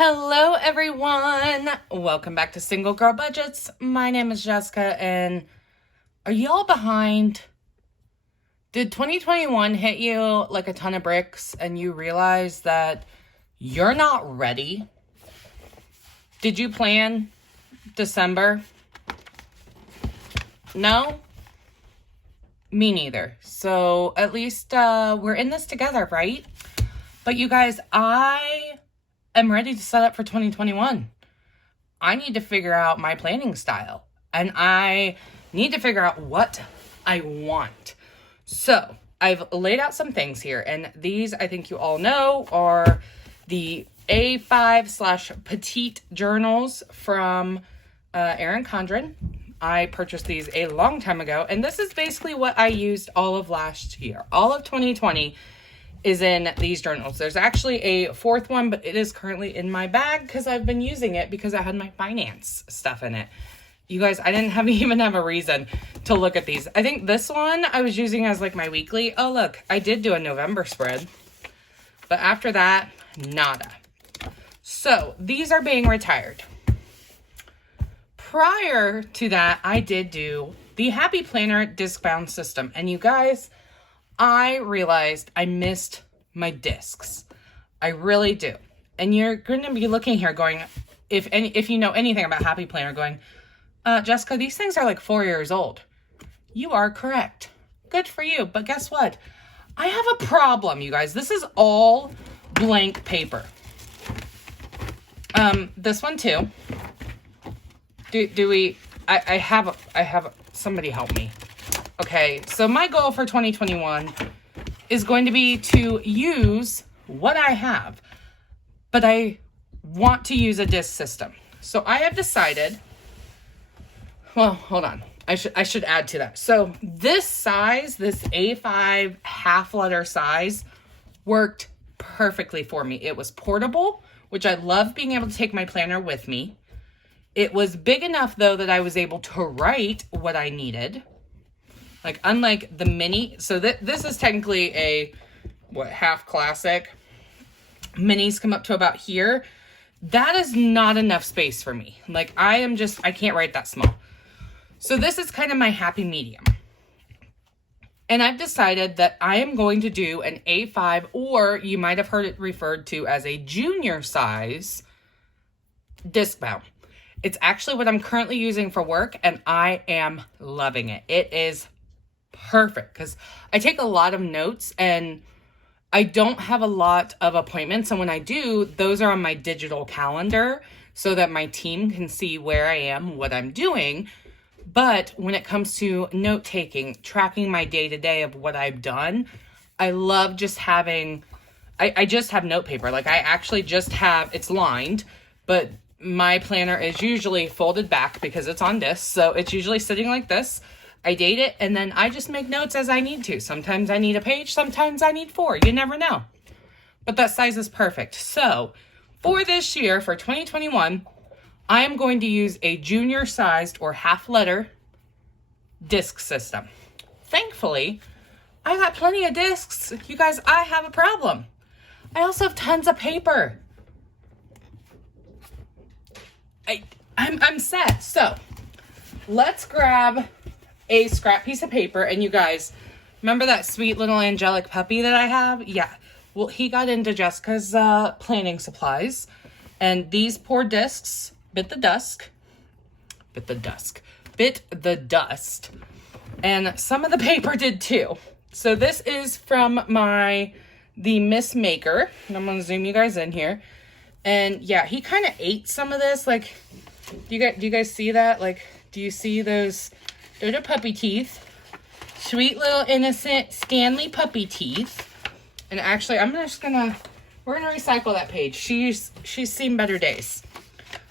Hello everyone, welcome back to Single Girl Budgets. My name is Jessica, and are y'all behind? Did 2021 hit you like a ton of bricks and you realize that you're not ready? Did you plan December? No? Me neither. So at least we're in this together, right? But you guys, I'm ready to set up for 2021. I need to figure out my planning style, and I need to figure out what I want. So I've laid out some things here, and these I think you all know are the A5/petite journals from Erin Condren. I purchased these a long time ago, and this is basically what I used all of last year. All of 2020 is in these journals. There's actually a fourth one, but it is currently in my bag because I've been using it because I had my finance stuff in it. You guys, I didn't even have a reason to look at these. I think this one I was using as like my weekly. Oh, look, I did do a November spread. But after that, nada. So these are being retired. Prior to that, I did do the Happy Planner disc-bound system. And you guys, I realized I missed my discs. I really do. And you're going to be looking here going, if you know anything about Happy Planner, going, Jessica, these things are like 4 years old. You are correct. Good for you. But guess what? I have a problem, you guys. This is all blank paper. This one too. I have somebody help me. Okay, so my goal for 2021 is going to be to use what I have, but I want to use a disc system. So I have decided, well, hold on. I should add to that. So this size, this A5 half letter size worked perfectly for me. It was portable, which I love being able to take my planner with me. It was big enough though that I was able to write what I needed. Like, unlike the mini, so this is technically a, half classic. Minis come up to about here. That is not enough space for me. Like, I can't write that small. So this is kind of my happy medium. And I've decided that I am going to do an A5, or you might have heard it referred to as a junior size disc bound. It's actually what I'm currently using for work, and I am loving it. It is perfect because I take a lot of notes and I don't have a lot of appointments. And when I do, those are on my digital calendar so that my team can see where I am, what I'm doing. But when it comes to note taking, tracking my day-to-day of what I've done, I love just having, I just have note paper. Like, I actually just have, it's lined, but my planner is usually folded back because it's on disc. So it's usually sitting like this. I date it, and then I just make notes as I need to. Sometimes I need a page, sometimes I need 4. You never know. But that size is perfect. So for this year, for 2021, I am going to use a junior sized or half letter disc system. Thankfully, I got plenty of discs. You guys, I have a problem. I also have tons of paper. I'm set. So let's grab a scrap piece of paper. And you guys, remember that sweet little angelic puppy that I have? Yeah. Well, he got into Jessica's planning supplies. And these poor discs bit the dust. And some of the paper did too. So this is from the Miss Maker. And I'm going to zoom you guys in here. And yeah, he kind of ate some of this. Like, do you guys see that? Like, do you see those little puppy teeth? Sweet little innocent Stanley puppy teeth. And actually, we're gonna recycle that page. She's seen better days.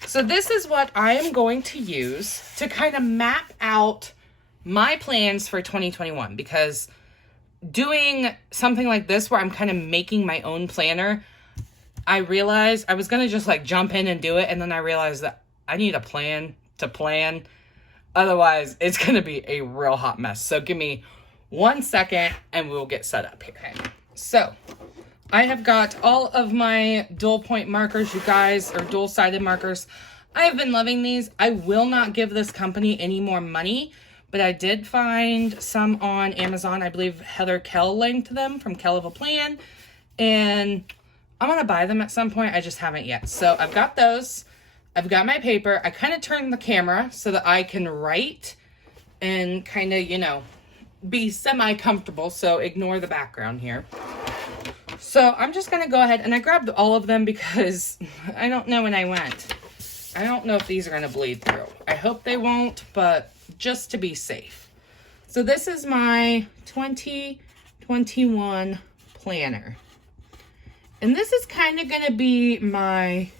So this is what I am going to use to kind of map out my plans for 2021, because doing something like this where I'm kind of making my own planner, I realized I was going to just like jump in and do it. And then I realized that I need a plan to plan. Otherwise, it's going to be a real hot mess. So give me 1 second and we'll get set up here. So I have got all of my dual point markers, you guys, or dual-sided markers. I have been loving these. I will not give this company any more money, but I did find some on Amazon. I believe Heather Kell linked them from Kell of a Plan, and I'm going to buy them at some point. I just haven't yet. So I've got those. I've got my paper. I kind of turned the camera so that I can write and kind of, you know, be semi-comfortable. So ignore the background here. So I'm just going to go ahead, and I grabbed all of them because I don't know when I went. I don't know if these are going to bleed through. I hope they won't, but just to be safe. So this is my 2021 planner. And this is kind of going to be my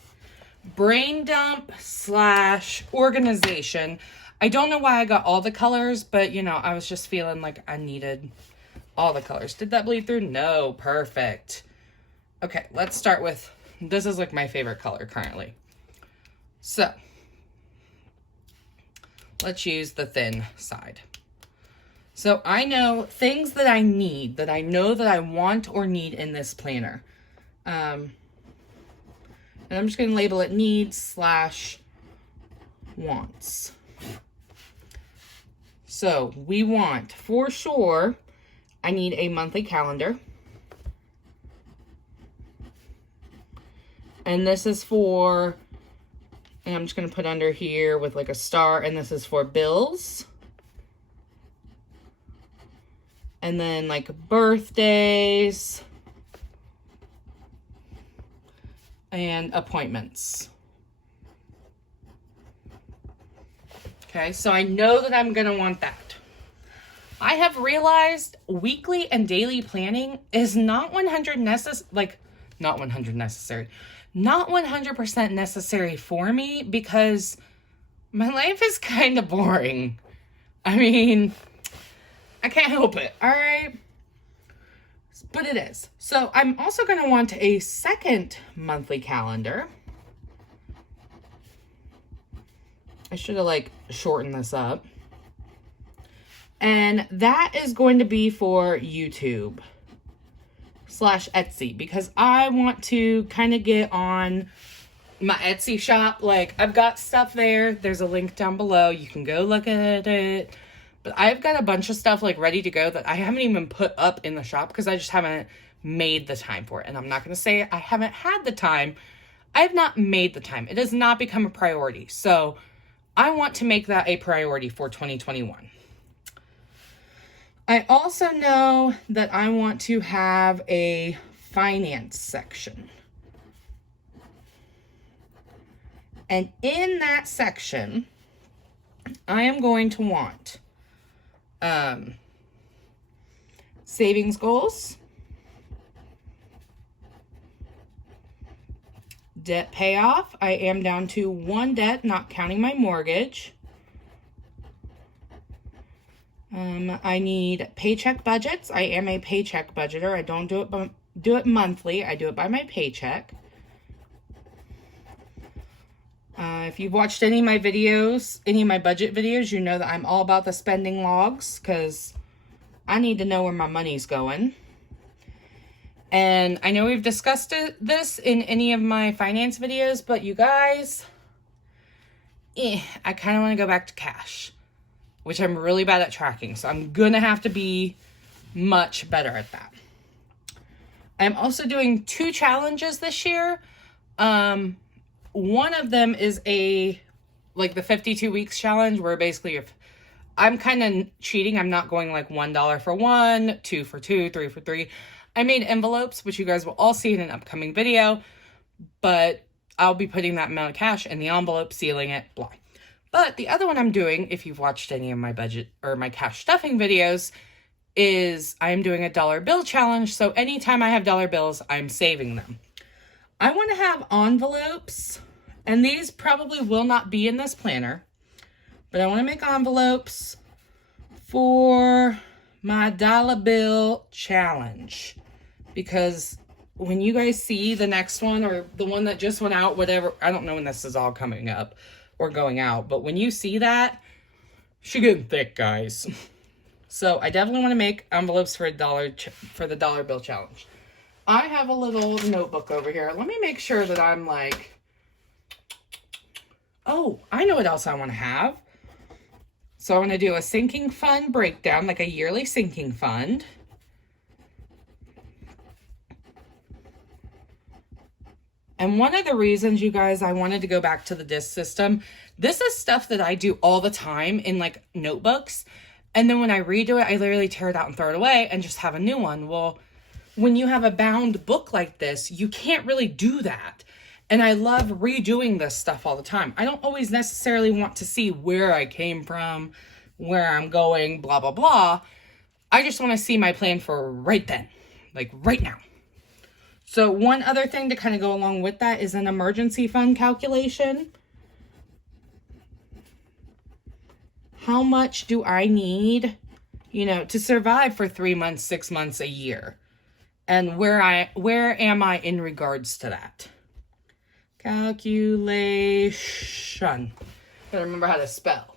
brain dump / organization. I don't know why I got all the colors, but you know, I was just feeling like I needed all the colors. Did that bleed through? No, perfect. Okay, let's start with, this is like my favorite color currently. So, let's use the thin side. So I know things that I need, that I know that I want or need in this planner. And I'm just going to label it needs / wants. So we want, for sure, I need a monthly calendar. And this is for, and I'm just going to put under here with like a star, and this is for bills. And then like birthdays and appointments. Okay, so I know that I'm going to want that. I have realized weekly and daily planning is not 100% necessary for me, because my life is kind of boring. I mean, I can't help it, all right? But it is. So I'm also going to want a second monthly calendar. I should have like shortened this up. And that is going to be for YouTube / Etsy, because I want to kind of get on my Etsy shop. Like, I've got stuff there. There's a link down below. You can go look at it. But I've got a bunch of stuff like ready to go that I haven't even put up in the shop because I just haven't made the time for it. And I'm not going to say I haven't had the time. I have not made the time. It has not become a priority. So I want to make that a priority for 2021. I also know that I want to have a finance section. And in that section, I am going to want savings goals, debt payoff. I am down to one debt, not counting my mortgage. I need paycheck budgets. I am a paycheck budgeter. I don't do it monthly. I do it by my paycheck. If you've watched any of my videos, any of my budget videos, you know that I'm all about the spending logs, because I need to know where my money's going. And I know we've discussed this in any of my finance videos, but you guys, I kind of want to go back to cash, which I'm really bad at tracking. So I'm going to have to be much better at that. I'm also doing 2 challenges this year. One of them is like the 52 weeks challenge, where basically if I'm kind of cheating, I'm not going like $1 for 1, 2 for 2, 3 for 3. I made envelopes, which you guys will all see in an upcoming video, but I'll be putting that amount of cash in the envelope, sealing it, blah. But the other one I'm doing, if you've watched any of my budget or my cash stuffing videos, is I'm doing a dollar bill challenge. So anytime I have dollar bills, I'm saving them. I want to have envelopes, and these probably will not be in this planner, but I want to make envelopes for my dollar bill challenge, because when you guys see the next one, or the one that just went out, whatever, I don't know when this is all coming up or going out, but when you see that, she getting thick, guys. So I definitely want to make envelopes for the dollar bill challenge. I have a little notebook over here. Let me make sure that I'm like, oh, I know what else I want to have. So I want to do a sinking fund breakdown, like a yearly sinking fund. And one of the reasons, you guys, I wanted to go back to the disc system, this is stuff that I do all the time in like notebooks. And then when I redo it, I literally tear it out and throw it away and just have a new one. Well, when you have a bound book like this, you can't really do that. And I love redoing this stuff all the time. I don't always necessarily want to see where I came from, where I'm going, blah, blah, blah. I just want to see my plan for right then, like right now. So one other thing to kind of go along with that is an emergency fund calculation. How much do I need, you know, to survive for 3 months, 6 months, a year? And where am I in regards to that? Calculation. Gotta remember how to spell.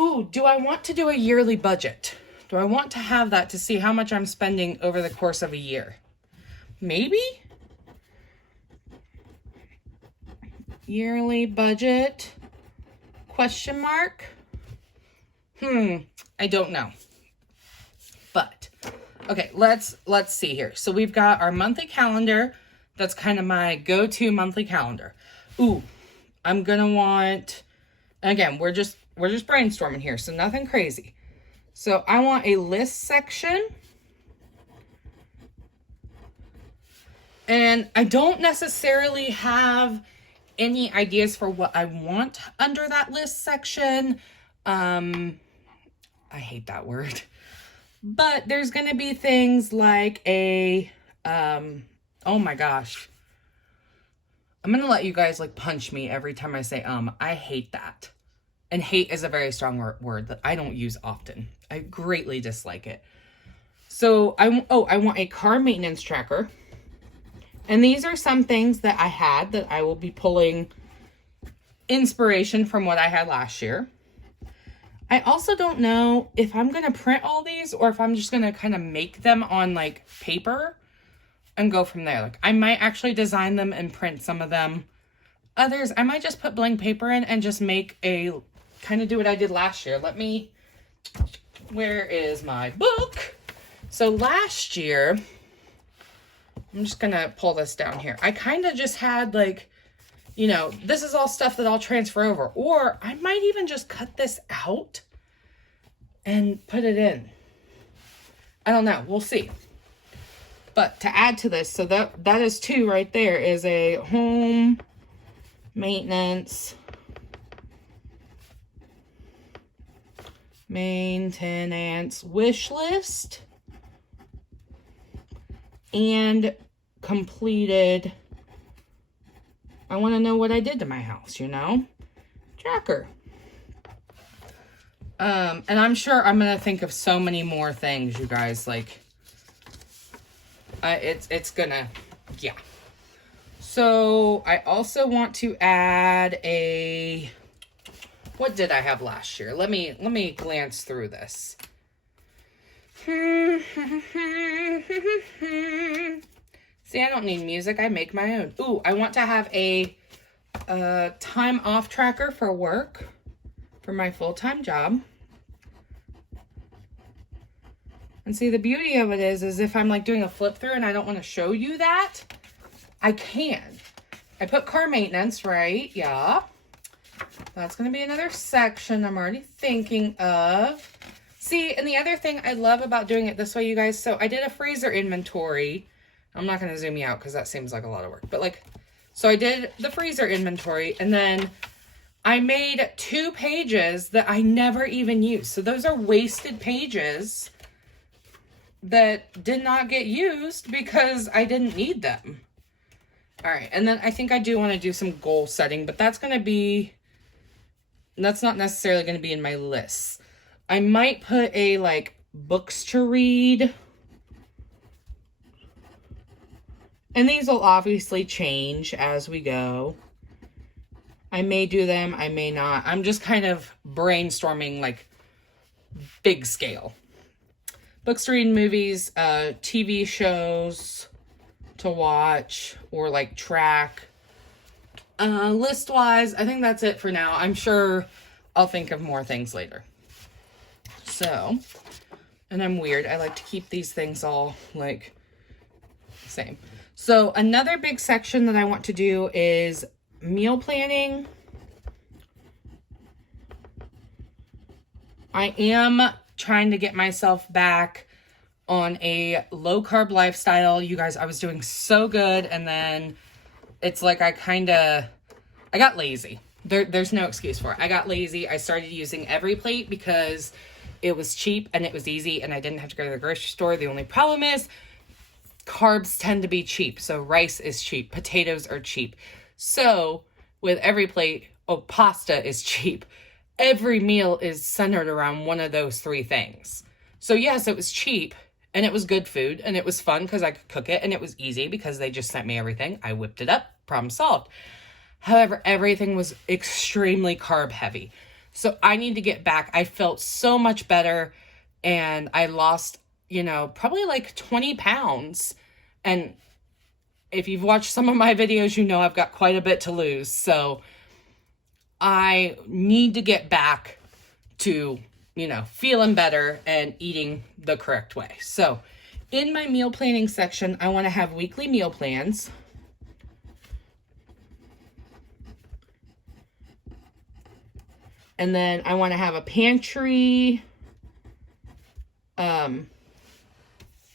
Ooh, do I want to do a yearly budget? Do I want to have that to see how much I'm spending over the course of a year? Maybe? Yearly budget? Question mark? I don't know. But, okay, let's see here. So we've got our monthly calendar. That's kind of my go-to monthly calendar. Ooh, I'm gonna want, again, we're just brainstorming here, so nothing crazy. So I want a list section. And I don't necessarily have any ideas for what I want under that list section. I hate that word. But there's going to be things like a, oh my gosh. I'm going to let you guys like punch me every time I say, I hate that. And hate is a very strong word that I don't use often. I greatly dislike it. So I want a car maintenance tracker. And these are some things that I had that I will be pulling inspiration from what I had last year. I also don't know if I'm going to print all these or if I'm just going to kind of make them on like paper and go from there. Like I might actually design them and print some of them. Others, I might just put blank paper in and just make a, kind of do what I did last year. Where is my book? So last year, I'm just going to pull this down here. I kind of just had like, you know, this is all stuff that I'll transfer over. Or I might even just cut this out and put it in. I don't know. We'll see. But to add to this, so that is 2 right there, is a home maintenance wish list. And completed, I want to know what I did to my house, you know, tracker. And I'm sure I'm going to think of so many more things, you guys, like, it's gonna, yeah. So I also want to add what did I have last year? Let me glance through this. See, I don't need music. I make my own. Ooh, I want to have a time off tracker for work for my full-time job. And see, the beauty of it is if I'm like doing a flip through and I don't want to show you that, I can. I put car maintenance, right? Yeah. That's going to be another section I'm already thinking of. See, and the other thing I love about doing it this way, you guys, so I did a freezer inventory. I'm not going to zoom you out because that seems like a lot of work. But like, so I did the freezer inventory and then I made 2 pages that I never even used. So those are wasted pages that did not get used because I didn't need them. All right, and then I think I do want to do some goal setting, but that's not necessarily going to be in my list. I might put a like books to read. And these will obviously change as we go. I may do them, I may not. I'm just kind of brainstorming like big scale. books to read, movies, TV shows to watch or like track. List wise, I think that's it for now. I'm sure I'll think of more things later. So, and I'm weird. I like to keep these things all like same. So another big section that I want to do is meal planning. I am trying to get myself back on a low carb lifestyle. You guys, I was doing so good, and then it's like I got lazy. There's no excuse for it. I got lazy. I started using Every Plate because it was cheap and it was easy and I didn't have to go to the grocery store. The only problem is carbs tend to be cheap. So rice is cheap. Potatoes are cheap. So with Every Plate, pasta is cheap. Every meal is centered around one of those three things. So yes, it was cheap and it was good food and it was fun because I could cook it and it was easy because they just sent me everything. I whipped it up, problem solved. However, everything was extremely carb heavy. So I need to get back. I felt so much better and I lost, probably like 20 pounds. And if you've watched some of my videos, you know I've got quite a bit to lose. So I need to get back to, feeling better and eating the correct way. So in my meal planning section, I want to have weekly meal plans. And then I want to have a pantry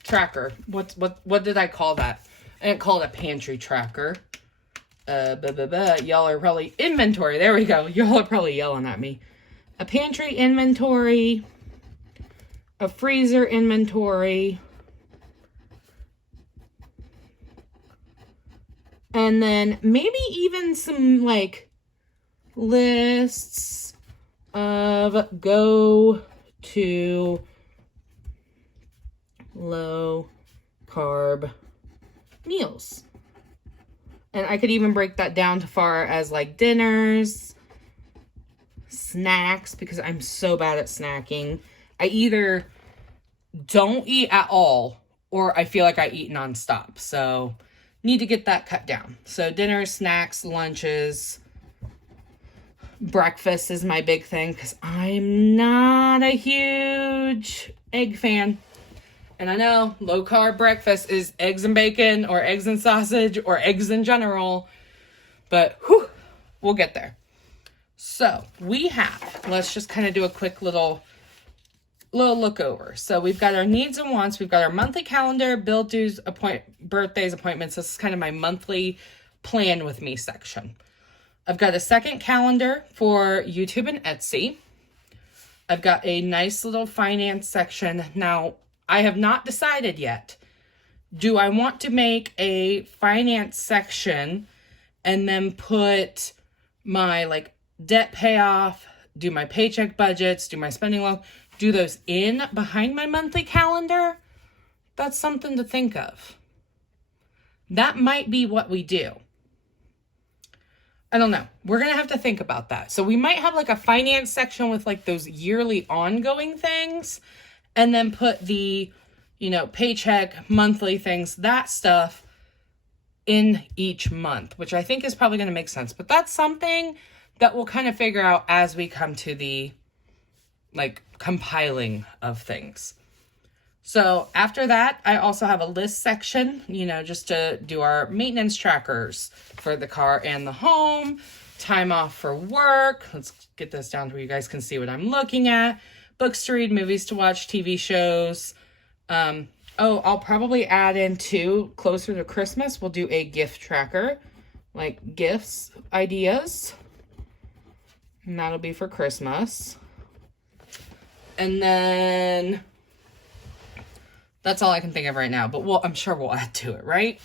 tracker. What did I call that? I didn't call it a pantry tracker. Y'all are probably inventory. There we go. Y'all are probably yelling at me. A pantry inventory, a freezer inventory, and then maybe even some like lists of go to low carb meals. And I could even break that down to far as like dinners, snacks, because I'm so bad at snacking. I either don't eat at all or I feel like I eat nonstop. So need to get that cut down. So dinners, snacks, lunches, breakfast is my big thing because I'm not a huge egg fan. And I know low carb breakfast is eggs and bacon or eggs and sausage or eggs in general, but we'll get there. So we have, let's just kind of do a quick little look over. So we've got our needs and wants. We've got our monthly calendar, bill dues, birthdays, appointments. This is kind of my monthly plan with me section. I've got a second calendar for YouTube and Etsy. I've got a nice little finance section. Now, I have not decided yet. Do I want to make a finance section and then put my like debt payoff, do my paycheck budgets, do my spending low, do those in behind my monthly calendar? That's something to think of. That might be what we do. I don't know. We're going to have to think about that. So we might have like a finance section with like those yearly ongoing things and then put the, paycheck, monthly things, that stuff in each month, which I think is probably going to make sense. But that's something that we'll kind of figure out as we come to the like compiling of things. So after that, I also have a list section, just to do our maintenance trackers for the car and the home, time off for work. Let's get this down to where you guys can see what I'm looking at. Books to read, movies to watch, TV shows. I'll probably add in too, closer to Christmas, we'll do a gift tracker, like gifts, ideas. And that'll be for Christmas. And then that's all I can think of right now, but I'm sure we'll add to it, right?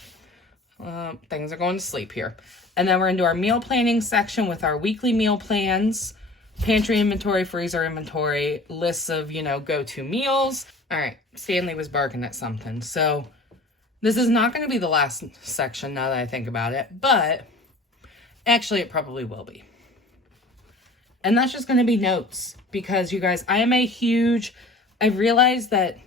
Things are going to sleep here. And then we're into our meal planning section with our weekly meal plans, pantry inventory, freezer inventory, lists of, go-to meals. All right, Stanley was barking at something. So this is not going to be the last section now that I think about it, but actually it probably will be. And that's just going to be notes because you guys, I've realized that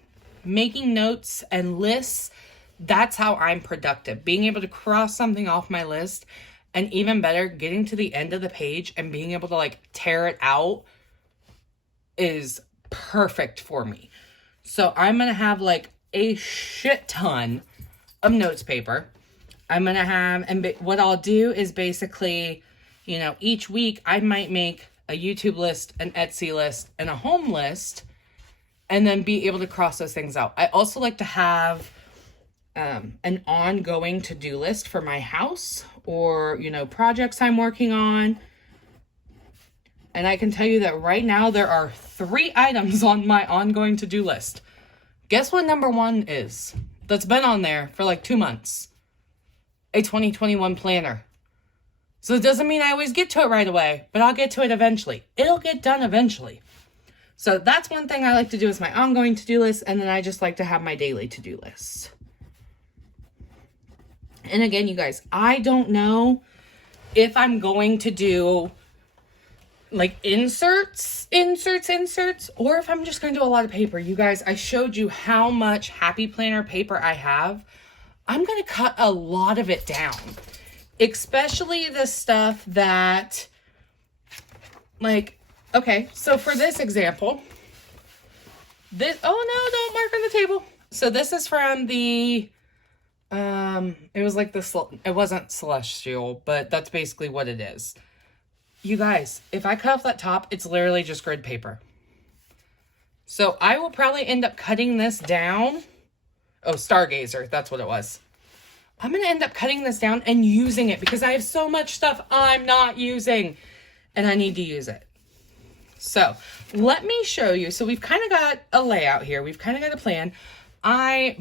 making notes and lists, that's how I'm productive. Being able to cross something off my list, and even better, getting to the end of the page and being able to like tear it out is perfect for me. So I'm going to have like a shit ton of notes paper. I'm going to have, and what I'll do is basically, you know, each week I might make a YouTube list, an Etsy list, and a home list, and then be able to cross those things out. I also like to have an ongoing to-do list for my house or, you know, projects I'm working on. And I can tell you that right now there are 3 items on my ongoing to-do list. Guess what number 1 is? That's been on there for like 2 months. A 2021 planner. So it doesn't mean I always get to it right away, but I'll get to it eventually. It'll get done eventually. So that's one thing I like to do is my ongoing to-do list, and then I just like to have my daily to-do list. And again, you guys, I don't know if I'm going to do like inserts, or if I'm just going to do a lot of paper. You guys, I showed you how much Happy Planner paper I have. I'm going to cut a lot of it down, especially the stuff that, like, okay, so for this example, this, oh no, don't mark on the table. So this is from the, it was like this, it wasn't Celestial, but that's basically what it is. You guys, if I cut off that top, it's literally just grid paper. So I will probably end up cutting this down. Oh, Stargazer, that's what it was. I'm going to end up cutting this down and using it because I have so much stuff I'm not using and I need to use it. So let me show you. So we've kind of got a layout here. We've kind of got a plan.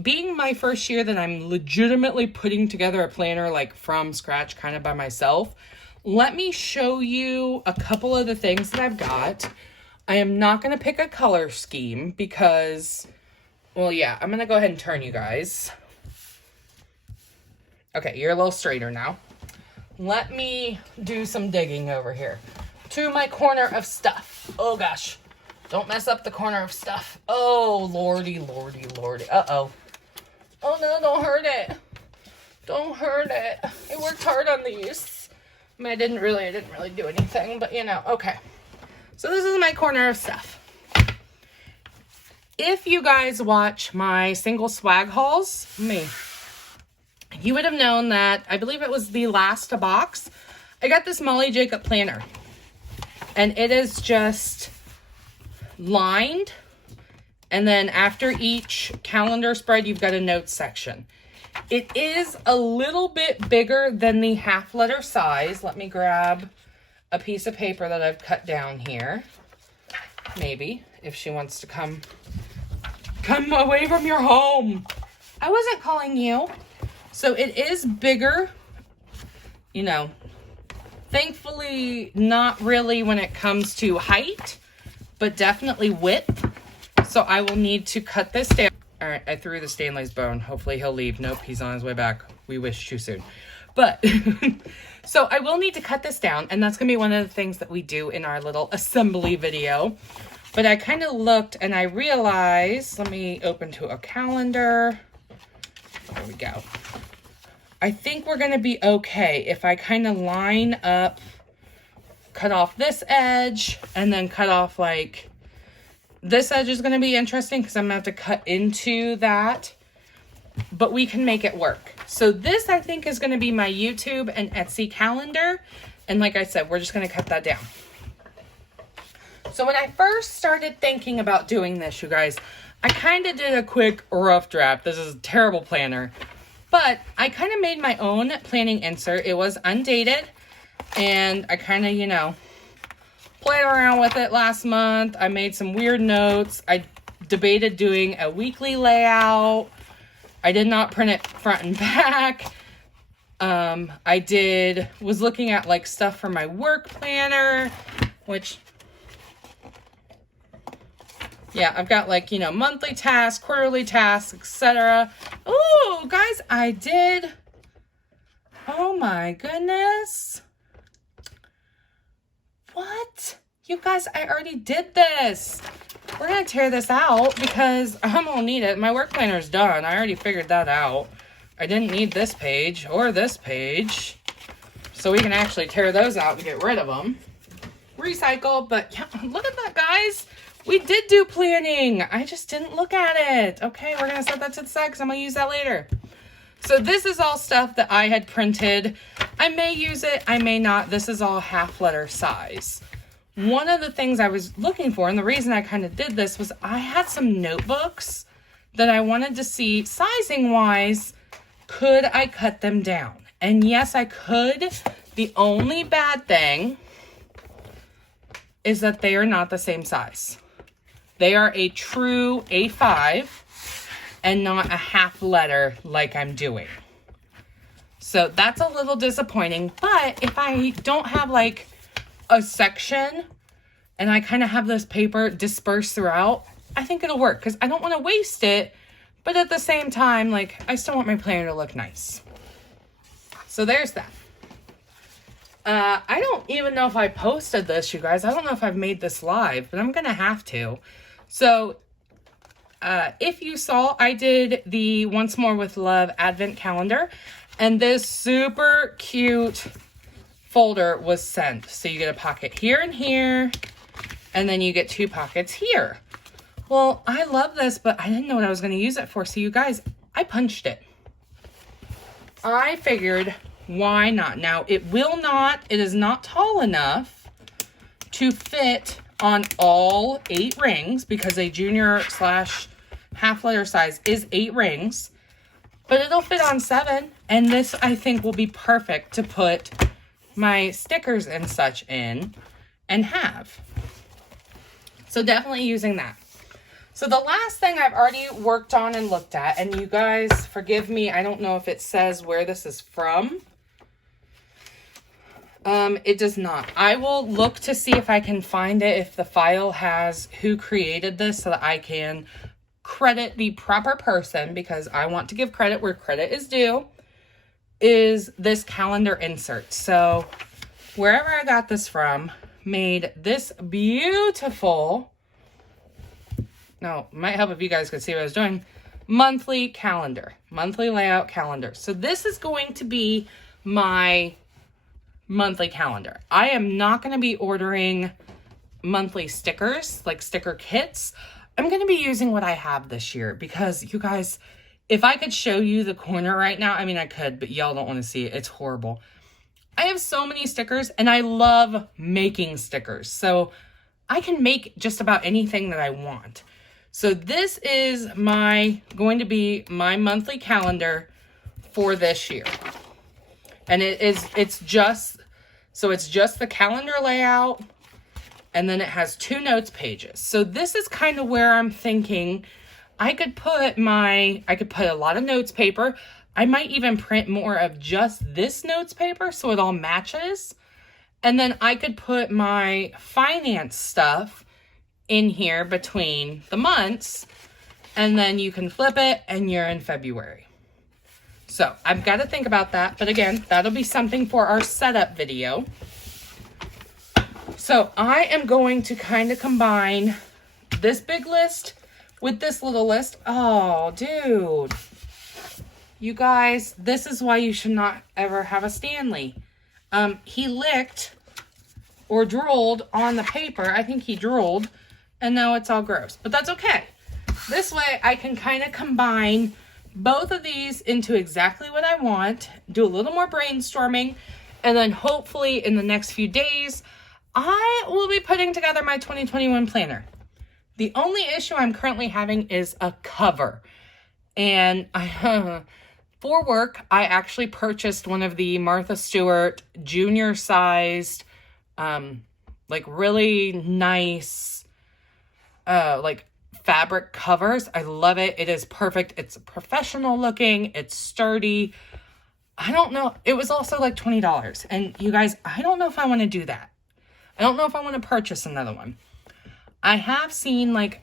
Being my first year that I'm legitimately putting together a planner like from scratch, kind of by myself, let me show you a couple of the things that I've got. I am not going to pick a color scheme because, well, yeah, I'm going to go ahead and turn you guys. Okay, you're a little straighter now. Let me do some digging over here to my corner of stuff. Oh gosh, don't mess up the corner of stuff. Oh, lordy, lordy, lordy. Uh-oh. Oh no, don't hurt it. Don't hurt it. I worked hard on these. I mean, I didn't really do anything, but you know, okay. So this is my corner of stuff. If you guys watch my single swag hauls, you would have known that, I believe it was the last box, I got this Molly Jacob planner. And it is just lined. And then after each calendar spread, you've got a notes section. It is a little bit bigger than the half letter size. Let me grab a piece of paper that I've cut down here. Maybe, if she wants to come away from your home. I wasn't calling you. So it is bigger, you know, thankfully not really when it comes to height, but definitely width. So I will need to cut this down. All right, I threw the Stanley's bone. Hopefully he'll leave. Nope, he's on his way back. We wish too soon. But, so I will need to cut this down, and that's going to be one of the things that we do in our little assembly video. But I kind of looked, and I realized, let me open to a calendar. There we go. I think we're going to be okay if I kind of line up, cut off this edge, and then cut off like... This edge is going to be interesting because I'm going to have to cut into that, but we can make it work. So this, I think, is going to be my YouTube and Etsy calendar. And like I said, we're just going to cut that down. So when I first started thinking about doing this, you guys, I kind of did a quick rough draft. This is a terrible planner, but I kind of made my own planning insert. It was undated, and I kind of, you know, played around with it last month. I made some weird notes. I debated doing a weekly layout. I did not print it front and back. Was looking at like stuff for my work planner, which, yeah, I've got like, you know, monthly tasks, quarterly tasks, etc. Oh, guys, I did. Oh my goodness. What? You guys, I already did this. we're going to tear this out because I'm going to need it. My work planner's done. I already figured that out. I didn't need this page or this page. So we can actually tear those out and get rid of them. Recycle, but yeah, look at that, guys. We did do planning. I just didn't look at it. Okay, we're going to set that to the side because I'm going to use that later. So this is all stuff that I had printed. I may use it, I may not. This is all half letter size. One of the things I was looking for, and the reason I kind of did this, was I had some notebooks that I wanted to see sizing wise, could I cut them down? And yes, I could. The only bad thing is that they are not the same size. They are a true A5 and not a half letter like I'm doing. So that's a little disappointing, but if I don't have like a section and I kind of have this paper dispersed throughout, I think it'll work because I don't want to waste it, but at the same time, like, I still want my planner to look nice. So there's that. I don't even know if I posted this, you guys. I don't know if I've made this live, but I'm going to have to. So if you saw, I did the Once More with Love Advent Calendar, and this super cute folder was sent. So you get a pocket here and here, and then you get 2 pockets here. Well, I love this, but I didn't know what I was going to use it for. So you guys, I punched it. I figured, why not? Now, it is not tall enough to fit on all 8 rings because a junior / half letter size is 8 rings, but it'll fit on 7. And this, I think, will be perfect to put my stickers and such in and have. So definitely using that. So the last thing I've already worked on and looked at, and you guys forgive me, I don't know if it says where this is from. It does not. I will look to see if I can find it, if the file has who created this, so that I can credit the proper person, because I want to give credit where credit is due, is this calendar insert. So wherever I got this from, made this beautiful, no, might help if you guys could see what I was doing, monthly calendar, monthly layout calendar. So this is going to be my monthly calendar. I am not going to be ordering monthly stickers, like sticker kits. I'm going to be using what I have this year because, you guys, if I could show you the corner right now, I mean, I could, but y'all don't want to see it. It's horrible. I have so many stickers and I love making stickers. So I can make just about anything that I want. So this is going to be my monthly calendar for this year. And it's just the calendar layout, and then it has 2 notes pages. So this is kind of where I'm thinking I could put a lot of notes paper. I might even print more of just this notes paper so it all matches. And then I could put my finance stuff in here between the months, and then you can flip it and you're in February. So I've got to think about that. But again, that'll be something for our setup video. So I am going to kind of combine this big list with this little list. Oh, dude. You guys, this is why you should not ever have a Stanley. He licked or drooled on the paper. I think he drooled, and now it's all gross. But that's okay. This way I can kind of combine both of these into exactly what I want, do a little more brainstorming, and then hopefully in the next few days, I will be putting together my 2021 planner. The only issue I'm currently having is a cover. And for work, I actually purchased one of the Martha Stewart junior sized, like really nice, like fabric covers. I love it. It is perfect. It's professional looking. It's sturdy. I don't know. It was also like $20. And you guys, I don't know if I want to do that. I don't know if I want to purchase another one. I have seen like,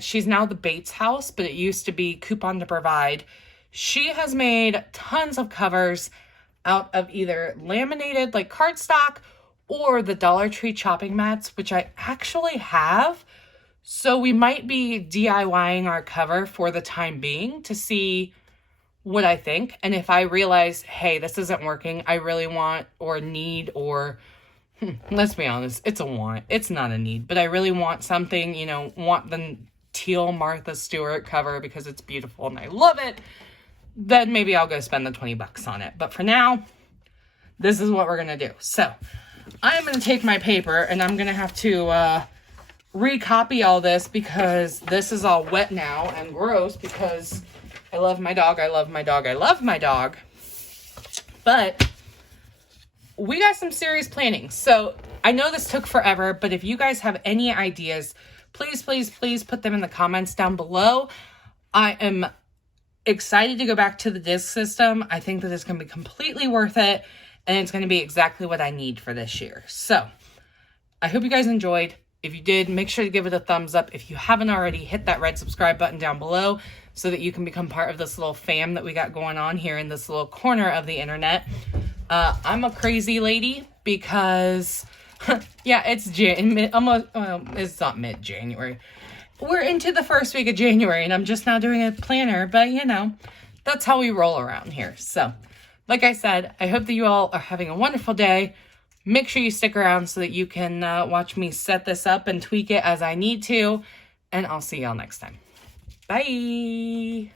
she's now the Bates House, but it used to be Coupon to Provide. She has made tons of covers out of either laminated like cardstock or the Dollar Tree chopping mats, which I actually have. So we might be DIYing our cover for the time being to see what I think. And if I realize, hey, this isn't working, I really want or need, or let's be honest, it's a want. It's not a need, but I really want something, you know, want the teal Martha Stewart cover because it's beautiful and I love it, then maybe I'll go spend the 20 bucks on it. But for now, this is what we're going to do. So I'm going to take my paper and I'm going to have to recopy all this because this is all wet now and gross because I love my dog. I love my dog. I love my dog. But we got some serious planning. So I know this took forever, but if you guys have any ideas, please, please, please put them in the comments down below. I am excited to go back to the disc system. I think that it's going to be completely worth it, and it's going to be exactly what I need for this year. So I hope you guys enjoyed. If you did, make sure to give it a thumbs up. If you haven't already, hit that red subscribe button down below so that you can become part of this little fam that we got going on here in this little corner of the internet. I'm a crazy lady because, yeah, it's it's not mid-January. We're into the first week of January, and I'm just now doing a planner, but, you know, that's how we roll around here. So, like I said, I hope that you all are having a wonderful day. Make sure you stick around so that you can watch me set this up and tweak it as I need to, and I'll see y'all next time. Bye!